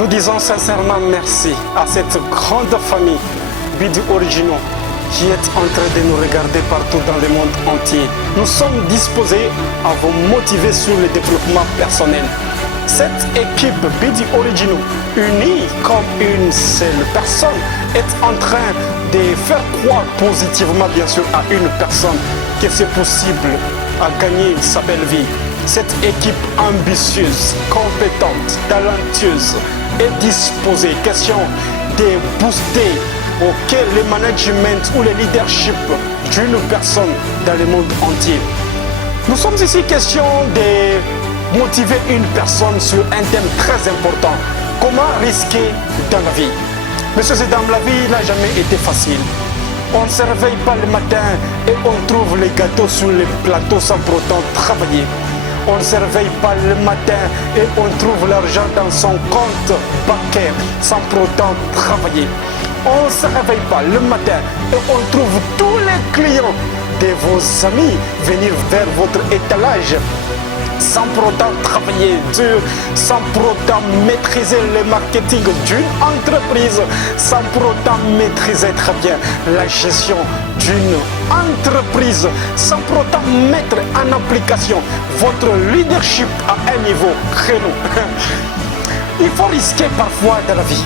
Nous disons sincèrement merci à cette grande famille Bidi Originaux qui est en train de nous regarder partout dans le monde entier. Nous sommes disposés à vous motiver sur le développement personnel. Cette équipe Bidi Originaux, unie comme une seule personne, est en train de faire croire positivement, bien sûr, à une personne que c'est possible à gagner sa belle vie. Cette équipe ambitieuse, compétente, talentueuse est disposée, question de booster auquel le management ou le leadership d'une personne dans le monde entier. Nous sommes ici question de motiver une personne sur un thème très important. Comment risquer dans la vie? Messieurs et dames, la vie n'a jamais été facile. On ne se réveille pas le matin et on trouve les gâteaux sur les plateaux sans pour autant travailler. On ne se réveille pas le matin et on trouve l'argent dans son compte bancaire sans pour autant travailler. On ne se réveille pas le matin et on trouve tous les clients de vos amis venir vers votre étalage sans pour autant travailler dur, sans pour autant maîtriser le marketing d'une entreprise, sans pour autant maîtriser très bien la gestion d'une entreprise, sans pour autant mettre en application votre leadership à un niveau créneau. Il faut risquer parfois dans la vie.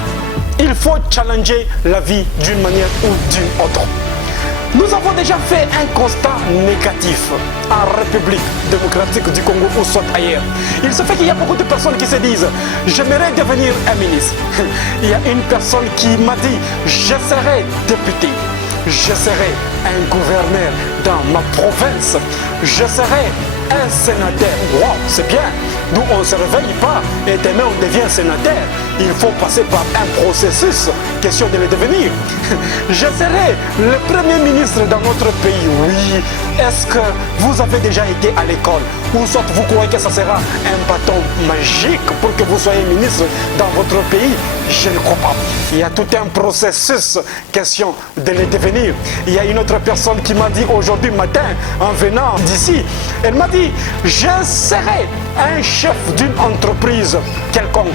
Il faut challenger la vie d'une manière ou d'une autre. Nous avons déjà fait un constat négatif en République démocratique du Congo ou soit ailleurs. Il se fait qu'il y a beaucoup de personnes qui se disent « J'aimerais devenir un ministre ». Il y a une personne qui m'a dit « Je serai député, je serai un gouverneur dans ma province, je serai un sénateur ». Wow, c'est bien. Nous, on ne se réveille pas et demain on devient sénateur. Il faut passer par un processus, question de le devenir. Je serai le premier ministre dans notre pays, oui. Est-ce que vous avez déjà été à l'école? Ou soit vous croyez que ça sera un bâton magique pour que vous soyez ministre dans votre pays? Je ne crois pas. Il y a tout un processus, question de le devenir. Il y a une autre personne qui m'a dit aujourd'hui matin, en venant d'ici, elle m'a dit, je serai un chef d'une entreprise quelconque.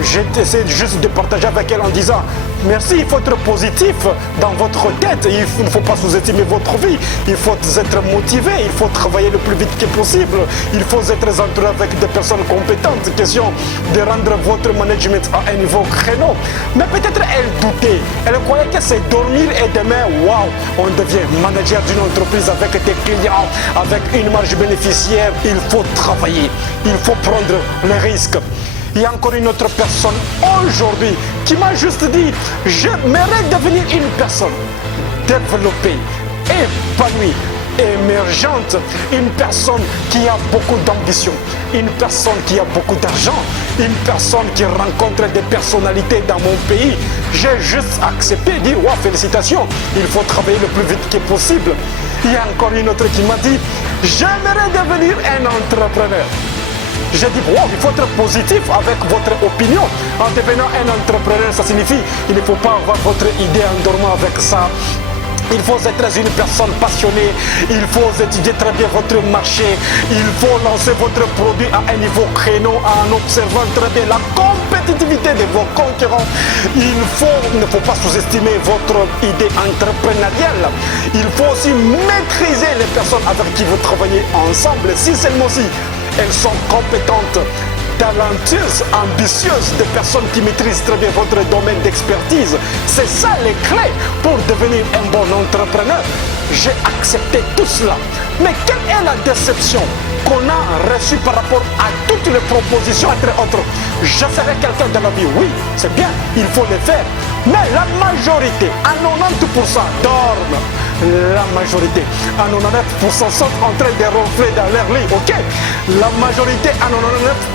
J'essaie juste de partager avec elle en disant merci, il faut être positif dans votre tête, il ne faut pas sous-estimer votre vie, il faut être motivé, il faut travailler le plus vite que possible, il faut être entouré avec des personnes compétentes, question de rendre votre management à un niveau créneau. Mais peut-être elle doutait, elle croyait que c'est dormir et demain, waouh, on devient manager d'une entreprise avec des clients, avec une marge bénéficiaire. Il faut travailler, il faut prendre les risques. Il y a encore une autre personne aujourd'hui qui m'a juste dit « J'aimerais devenir une personne développée, épanouie, émergente, une personne qui a beaucoup d'ambition, une personne qui a beaucoup d'argent, une personne qui rencontre des personnalités dans mon pays. » J'ai juste accepté, dire « Wow, félicitations, il faut travailler le plus vite que possible. » Il y a encore une autre qui m'a dit « J'aimerais devenir un entrepreneur. » J'ai dit, wow, il faut être positif avec votre opinion. En devenant un entrepreneur, ça signifie qu'il ne faut pas avoir votre idée en dormant avec ça. Il faut être une personne passionnée, il faut étudier très bien votre marché, il faut lancer votre produit à un niveau créneau en observant très bien la compétitivité de vos concurrents. Il ne faut pas sous-estimer votre idée entrepreneuriale. Il faut aussi maîtriser les personnes avec qui vous travaillez ensemble, si seulement si elles sont compétentes, talentueuses, ambitieuses, des personnes qui maîtrisent très bien votre domaine d'expertise. C'est ça les clés pour devenir un bon entrepreneur. J'ai accepté tout cela. Mais quelle est la déception qu'on a reçue par rapport à toutes les propositions, entre autres? Je serai quelqu'un dans la vie, oui, c'est bien, il faut le faire. Mais la majorité, à 90%, dorment. La majorité, à 99%, sont en train de ronfler dans leur lit, ok? La majorité, à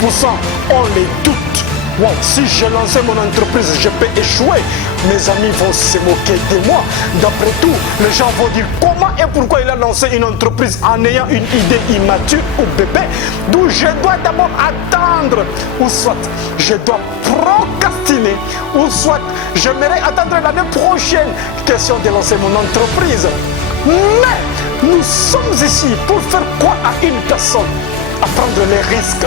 99%, ont les doutes. Wow, si je lançais mon entreprise, je peux échouer. Mes amis vont se moquer de moi. D'après tout, les gens vont dire comment et pourquoi il a lancé une entreprise en ayant une idée immature ou bébé. D'où je dois d'abord attendre, ou soit je dois procrastiner, ou soit j'aimerais attendre l'année prochaine, question de lancer mon entreprise. Mais nous sommes ici pour faire quoi à une personne? À prendre les risques.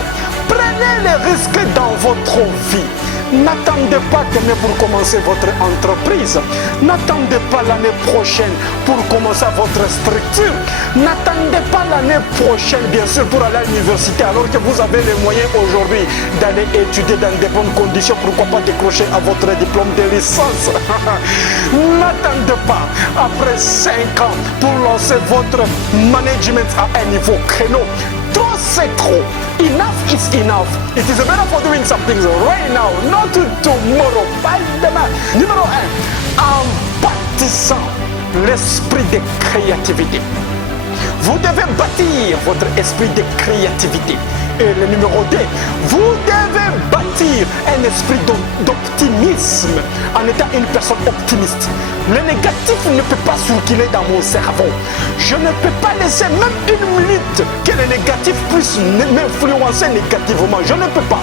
Prenez les risques dans votre vie. N'attendez pas demain pour commencer votre entreprise. N'attendez pas l'année prochaine pour commencer votre structure. N'attendez pas l'année prochaine, bien sûr, pour aller à l'université, alors que vous avez les moyens aujourd'hui d'aller étudier dans de bonnes conditions. Pourquoi pas décrocher à votre diplôme de licence? N'attendez pas après 5 ans pour lancer votre management à un niveau créneau. Trop c'est trop. Enough is enough. It is better for doing something right now, not tomorrow, pas demain. Numéro 1, en bâtissant l'esprit de créativité. Vous devez bâtir votre esprit de créativité. Et le numéro 2, vous devez bâtir un esprit d'optimisme en étant une personne optimiste. Le négatif ne peut pas circuler dans mon cerveau. Je ne peux pas laisser même une minute que le négatif puisse m'influencer négativement. Je ne peux pas.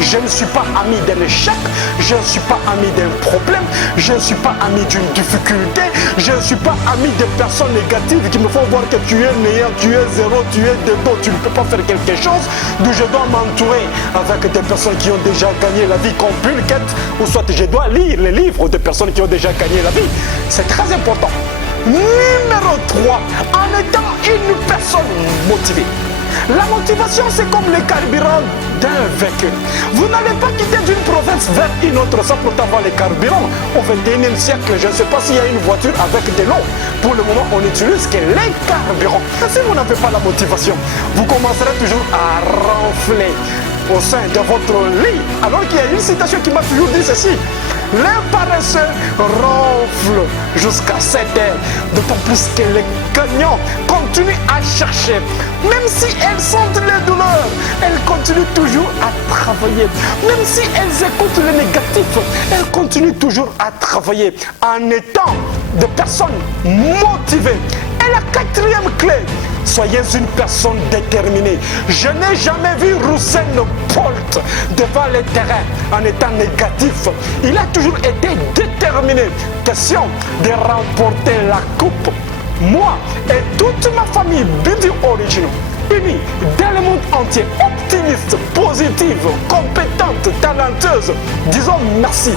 Je ne suis pas ami d'un échec, je ne suis pas ami d'un problème, je ne suis pas ami d'une difficulté, je ne suis pas ami de personnes négatives qui me font voir que tu es néant, tu es zéro, tu es dégo, tu ne peux pas faire quelque chose, d'où je dois m'entourer avec des personnes qui ont déjà gagné la vie comme Bill Gates, ou soit je dois lire les livres de personnes qui ont déjà gagné la vie. C'est très important. Numéro 3, en étant une personne motivée. La motivation, c'est comme le carburant d'un véhicule. Vous n'allez pas quitter d'une province vers une autre sans pourtant avoir le carburant. Au 21e siècle, je ne sais pas s'il y a une voiture avec de l'eau. Pour le moment, on n'utilise que les carburants. Et si vous n'avez pas la motivation, vous commencerez toujours à ronfler au sein de votre lit. Alors qu'il y a une citation qui m'a toujours dit ceci: les paresseux ronflent jusqu'à 7 heures, d'autant plus que les gagnants continuent à chercher. Même si elles sentent les douleurs, elles continuent toujours à travailler. Même si elles écoutent le négatif, elles continuent toujours à travailler en étant des personnes motivées. Et la 4e clé, soyez une personne déterminée. Je n'ai jamais vu Usain Bolt devant le terrain en étant négatif. Il a toujours été déterminé. Question de remporter la coupe. Moi et toute ma famille BD Original, unis dans le monde entier, optimiste, positive, compétente, talenteuse, disons merci.